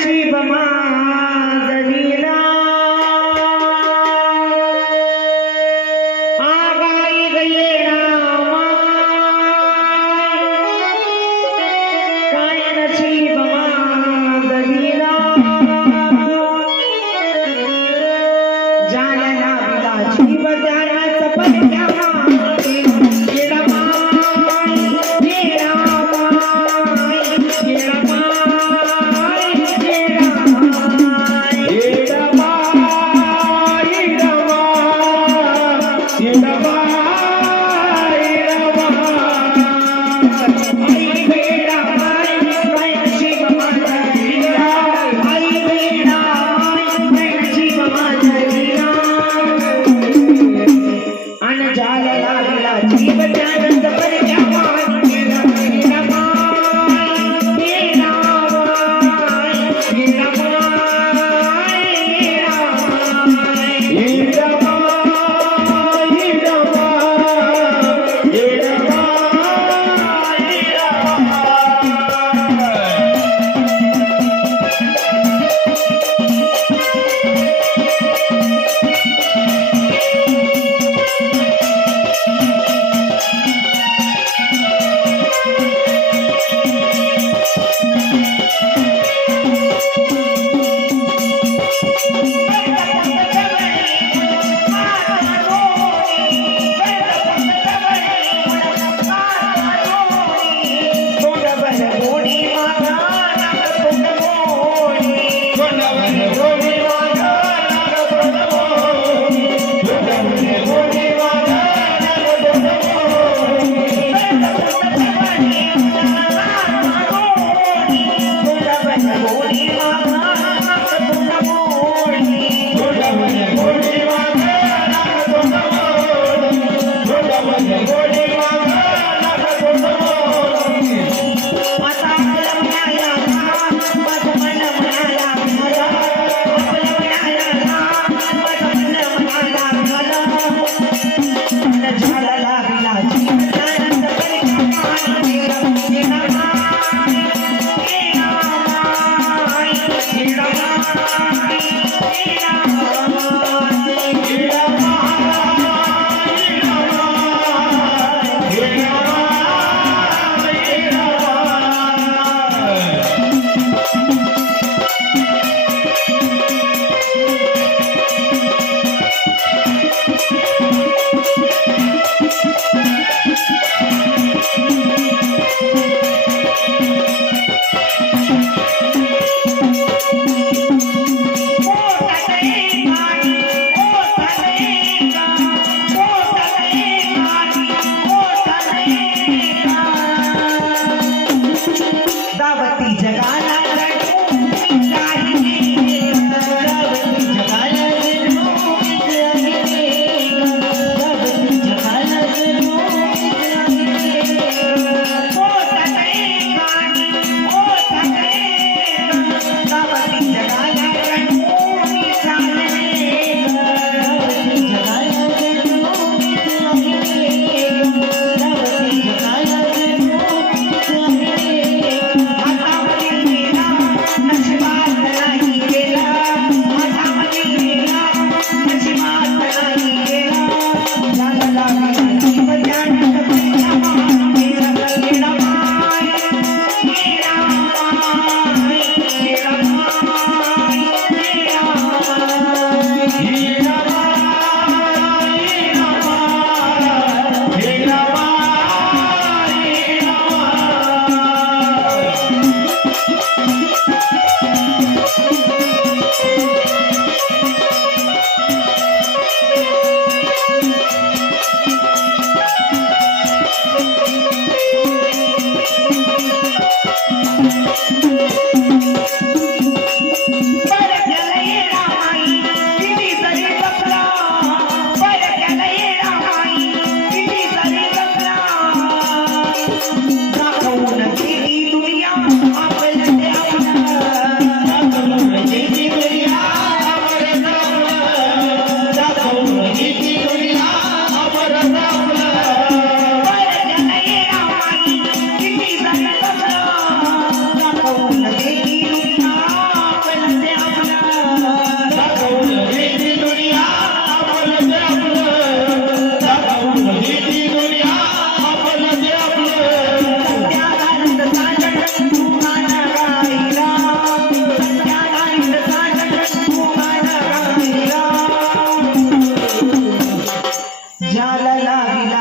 نصيب ما जीवन I Thank you. ज्याला लाविला